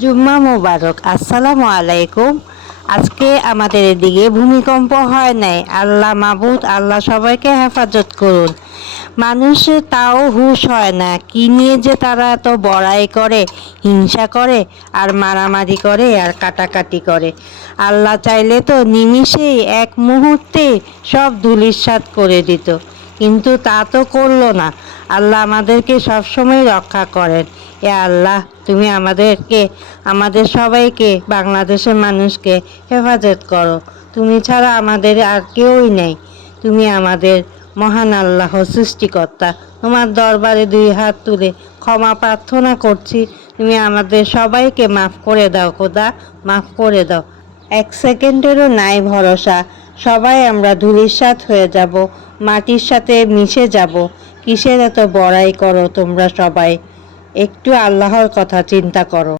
জুম্মা মোবারক, আসসালামু আলাইকুম। আজকে আমাদের এদিকে ভূমিকম্প হয় নাই। আল্লাহ মাবুদ, আল্লাহ সবাইকে হেফাজত করুন। মানুষের তাও হুশ হয় না। কি নিয়ে যে তারা এত বড়াই করে, হিংসা করে, আর মারামারি করে, আর কাটাকাটি করে। আল্লাহ চাইলে তো নিমিষেই এক মুহূর্তে সব ধুলিস্বাদ করে দিত। কিন্তু তা তো করল না। আল্লাহ আমাদেরকে সবসময় রক্ষা করেন। এ আল্লাহ, তুমি আমাদেরকে, আমাদের সবাইকে, বাংলাদেশের মানুষকে হেফাজত করো। তুমি ছাড়া আমাদের আর কেউই নেই। তুমি আমাদের মহান আল্লাহ সৃষ্টিকর্তা। তোমার দরবারে দুই হাত তুলে ক্ষমা প্রার্থনা করছি। তুমি আমাদের সবাইকে মাফ করে দাও, খোদা, মাফ করে দাও। এক সেকেন্ডেরও নাই ভরসা। সবাই আমরা ধুলির সাথ হয়ে যাব, মাটির সাথে মিশে যাব। কিসের এত বড়াই করো তোমরা সবাই? একটু আল্লাহর কথা চিন্তা করো।